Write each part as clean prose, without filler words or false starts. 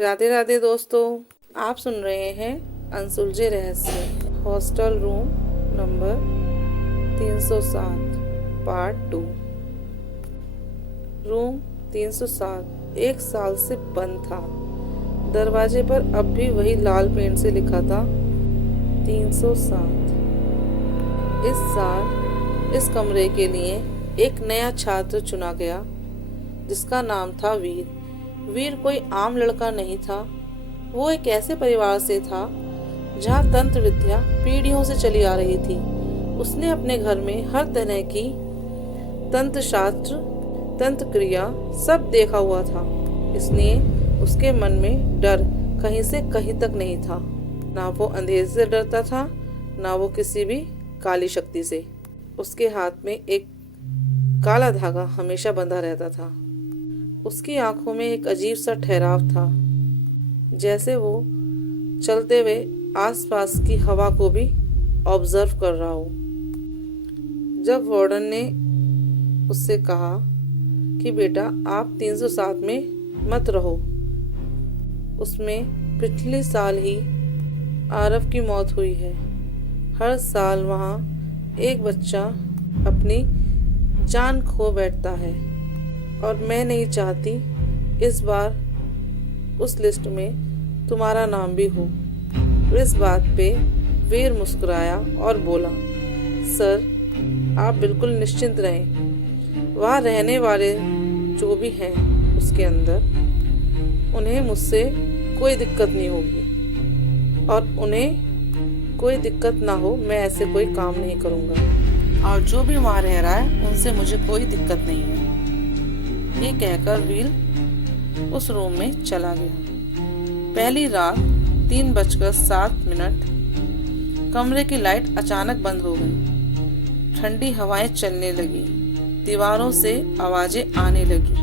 राधे राधे दोस्तों, आप सुन रहे हैं अनसुलझे रहस्य hostel room number 307 part 2। Room 307 1 साल से बंद था। दरवाजे पर अब भी वही लाल पेंट से लिखा था 307। इस साल इस कमरे के लिए एक नया छात्र चुना गया जिसका नाम था वीर। वीर कोई आम लड़का नहीं था। वो एक ऐसे परिवार से था जहाँ तंत्र विद्या पीढ़ियों से चली आ रही थी। उसने अपने घर में हर तरह की तंत्र शास्त्र, तंत्र क्रिया सब देखा हुआ था। इसलिए उसके मन में डर कहीं से कहीं तक नहीं था। ना वो अंधेरे से डरता था, ना वो किसी भी काली शक्ति से। उसके हाथ में एक काला धागा हमेशा बंधा रहता था। उसकी आंखों में एक अजीब सा ठहराव था, जैसे वो चलते हुए आसपास की हवा को भी ऑब्जर्व कर रहा हो। जब वार्डन ने उससे कहा कि बेटा आप 307 में मत रहो, उसमें पिछले साल ही आरव की मौत हुई है। हर साल वहाँ एक बच्चा अपनी जान खो बैठता है और मैं नहीं चाहती इस बार उस लिस्ट में तुम्हारा नाम भी हो। इस बात पे वीर मुस्कुराया और बोला, सर आप बिल्कुल निश्चिंत रहें। वहाँ रहने वाले जो भी हैं उसके अंदर, उन्हें मुझसे कोई दिक्कत नहीं होगी और उन्हें कोई दिक्कत ना हो, मैं ऐसे कोई काम नहीं करूँगा। और जो भी वहाँ रह रहा है उनसे मुझे कोई दिक्कत नहीं है। ये कहकर वीर उस रूम में चला गया। पहली रात 3:07 कमरे की लाइट अचानक बंद हो गई। ठंडी हवाएं चलने लगी, दीवारों से आवाजें आने लगी।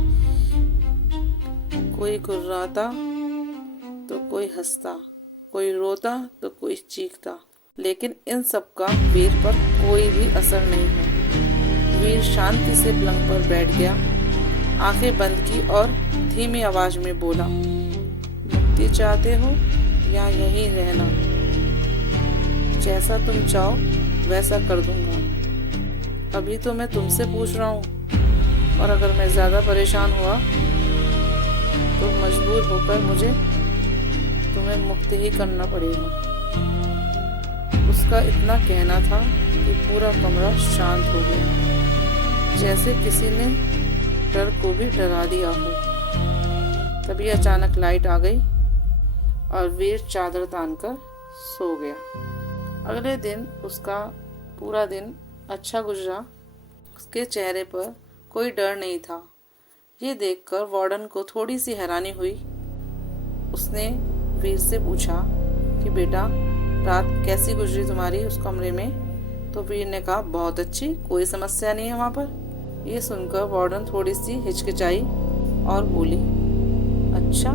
कोई गुर्राता तो कोई हंसता, कोई रोता तो कोई चीखता, लेकिन इन सब का वीर पर कोई भी असर नहीं है। वीर शांति से पलंग पर बैठ गया, आंखें बंद की और धीमी आवाज में बोला, मुक्ति चाहते हो या यहीं रहना? जैसा तुम चाहो वैसा कर दूंगा। अभी तो मैं तुमसे पूछ रहा हूँ, और अगर मैं ज्यादा परेशान हुआ तो मजबूर होकर मुझे तुम्हें मुक्त ही करना पड़ेगा। उसका इतना कहना था कि पूरा कमरा शांत हो गया, जैसे किसी ने डर को भी डरा दिया हो। तभी अचानक लाइट आ गई और वीर चादर तानकर सो गया। अगले दिन उसका पूरा दिन अच्छा गुजरा। उसके चेहरे पर कोई डर नहीं था। ये देखकर वार्डन को थोड़ी सी हैरानी हुई। उसने वीर से पूछा कि बेटा रात कैसी गुजरी तुम्हारी उस कमरे में? तो वीर ने कहा, बहुत अच्छी, कोई समस्या नहीं है वहाँ पर। ये सुनकर वार्डन थोड़ी सी हिचकिचाई और बोली, अच्छा,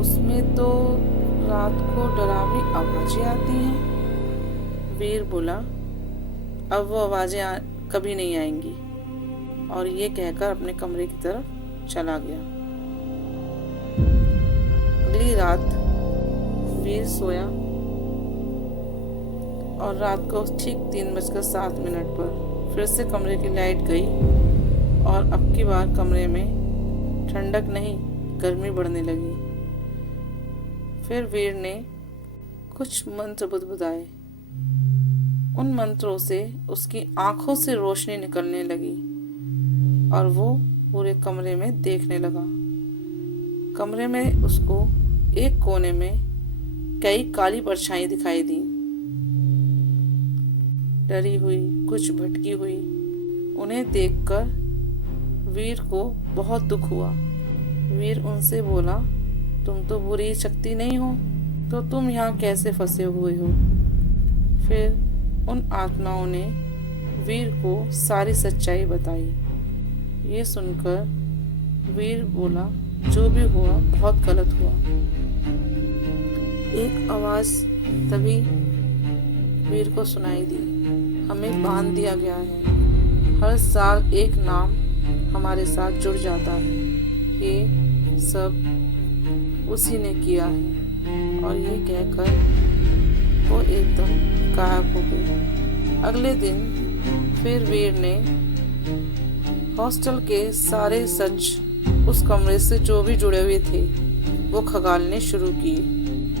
उसमें तो रात को डरावनी आवाजें आती हैं। वीर बोला, अब वो आवाजें कभी नहीं आएंगी, और ये कहकर अपने कमरे की तरफ चला गया। अगली रात वीर सोया और रात को ठीक 3:07 पर फिर से कमरे की लाइट गई और अब की बार कमरे में ठंडक नहीं, गर्मी बढ़ने लगी। फिर वीर ने कुछ मंत्र बुदबुदाए। उन मंत्रों से उसकी आंखों से रोशनी निकलने लगी और वो पूरे कमरे में देखने लगा। कमरे में उसको एक कोने में कई काली परछाई दिखाई दी। डरी हुई, कुछ भटकी हुई। उन्हें देखकर वीर को बहुत दुख हुआ। वीर उनसे बोला, तुम तो बुरी शक्ति नहीं हो, तो तुम यहाँ कैसे फंसे हुए हो? फिर उन आत्माओं ने वीर को सारी सच्चाई बताई। ये सुनकर वीर बोला, जो भी हुआ बहुत गलत हुआ। एक आवाज तभी वीर को सुनाई दी, हमें बांध दिया गया है। हर साल एक नाम हमारे साथ जुड़ जाता है। ये सब उसी ने किया है। और ये कहकर वो एकदम गायब हो गई। अगले दिन फिर वीर ने हॉस्टल के सारे सच उस कमरे से जो भी जुड़े हुए थे वो खगालने शुरू किए।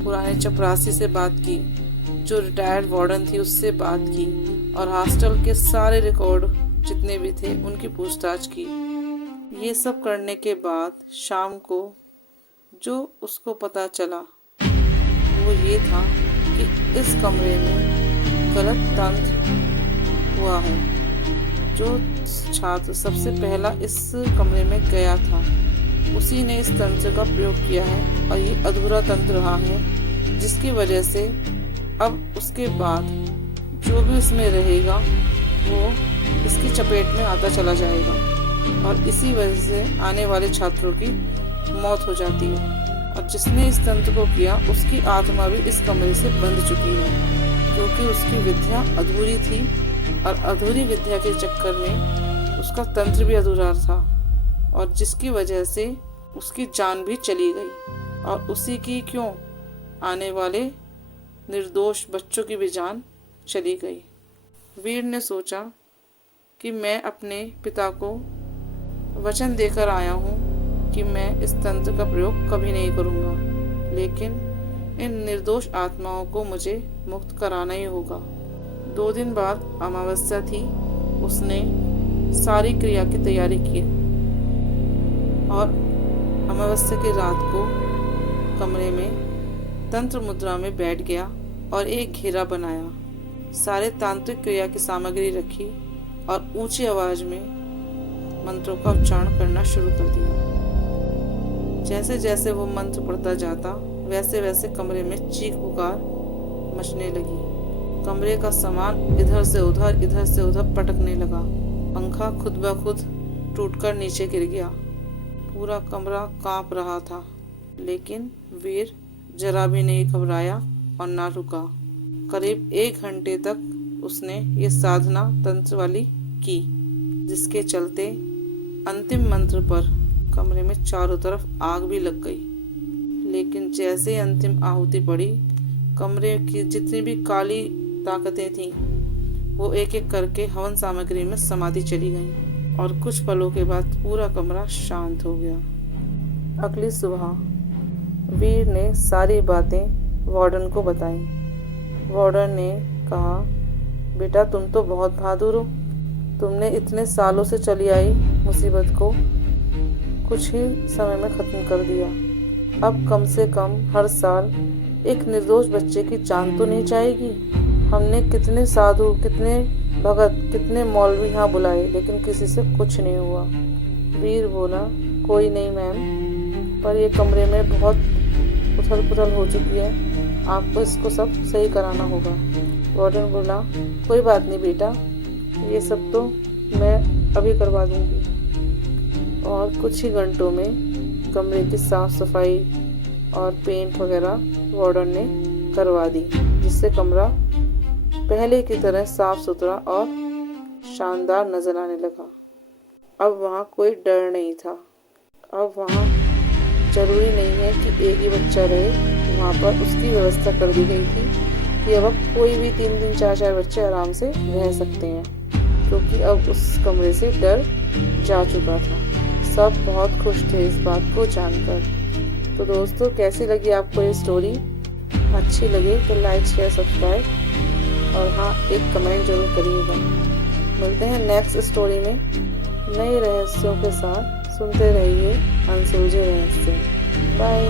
पुराने चपरासी से बात की, जो रिटायर्ड वार्डन थी उससे बात की, और हॉस्टल के सारे रिकॉर्ड जितने भी थे उनकी पूछताछ की। ये सब करने के बाद शाम को जो उसको पता चला वो ये था कि इस कमरे में गलत तंत्र हुआ है। जो छात्र सबसे पहला इस कमरे में गया था उसी ने इस तंत्र का प्रयोग किया है, और ये अधूरा तंत्र रहा है, जिसकी वजह से अब उसके बाद जो भी इसमें रहेगा वो इसकी चपेट में आता चला जाएगा, और इसी वजह से आने वाले छात्रों की मौत हो जाती है। और जिसने इस तंत्र को किया उसकी आत्मा भी इस कमरे से बंध चुकी है, क्योंकि उसकी विद्या अधूरी थी, और अधूरी विद्या के चक्कर में उसका तंत्र भी अधूरा था, और जिसकी वजह से उसकी जान भी चली गई। और उसी की क्यों, आने वाले निर्दोष बच्चों की भी जान चली गई। वीर ने सोचा कि मैं अपने पिता को वचन देकर आया हूँ कि मैं इस तंत्र का प्रयोग कभी नहीं करूँगा, लेकिन इन निर्दोष आत्माओं को मुझे मुक्त कराना ही होगा। 2 दिन बाद अमावस्या थी। उसने सारी क्रिया की तैयारी की और अमावस्या की रात को कमरे में तंत्र मुद्रा में बैठ गया और एक घेरा बनाया। सारे तांत्रिक क्रिया की सामग्री रखी और ऊंची आवाज में मंत्रों का उच्चारण करना शुरू कर दिया। जैसे जैसे वो मंत्र पढ़ता जाता वैसे वैसे कमरे में चीख पुकार मचने लगी। कमरे का सामान इधर से उधर पटकने लगा। पंखा खुद ब खुद टूटकर नीचे गिर गया। पूरा कमरा कांप रहा था, लेकिन वीर जरा भी नहीं घबराया और ना रुका। करीब 1 घंटे तक उसने ये साधना तंत्र वाली की, जिसके चलते अंतिम मंत्र पर कमरे में चारों तरफ आग भी लग गई। लेकिन जैसे अंतिम आहुति पड़ी, कमरे की जितनी भी काली ताकतें थीं वो एक एक करके हवन सामग्री में समाधि चली गईं, और कुछ पलों के बाद पूरा कमरा शांत हो गया। अगली सुबह वीर ने सारी बातें वार्डन को बताई। वार्डन ने कहा, बेटा तुम तो बहुत बहादुर हो। तुमने इतने सालों से चली आई मुसीबत को कुछ ही समय में खत्म कर दिया। अब कम से कम हर साल एक निर्दोष बच्चे की जान तो नहीं जाएगी। हमने कितने साधु, कितने भगत, कितने मौलवी यहाँ बुलाए, लेकिन किसी से कुछ नहीं हुआ। वीर बोला, कोई नहीं मैम, पर ये कमरे में बहुत उथल पुथल हो चुकी है, आपको इसको सब सही कराना होगा। वार्डन बोला, कोई बात नहीं बेटा, ये सब तो मैं अभी करवा दूंगी। और कुछ ही घंटों में कमरे की साफ सफाई और पेंट वगैरह वार्डन ने करवा दी, जिससे कमरा पहले की तरह साफ सुथरा और शानदार नजर आने लगा। अब वहाँ कोई डर नहीं था। अब वहाँ जरूरी नहीं है कि एक ही बच्चा रहे, वहाँ पर उसकी व्यवस्था कर दी गई थी कि अब कोई भी 3 4 बच्चे आराम से रह सकते हैं, क्योंकि अब उस कमरे से डर जा चुका था। सब बहुत खुश थे इस बात को जानकर। तो दोस्तों, कैसी लगी आपको ये स्टोरी? अच्छी लगे तो लाइक, शेयर, सब्सक्राइब और हाँ, एक कमेंट जरूर करिएगा। मिलते हैं नेक्स्ट स्टोरी में नए रहस्यों के साथ। सुनते रहिए अनसुलझे रहस्य। बाय।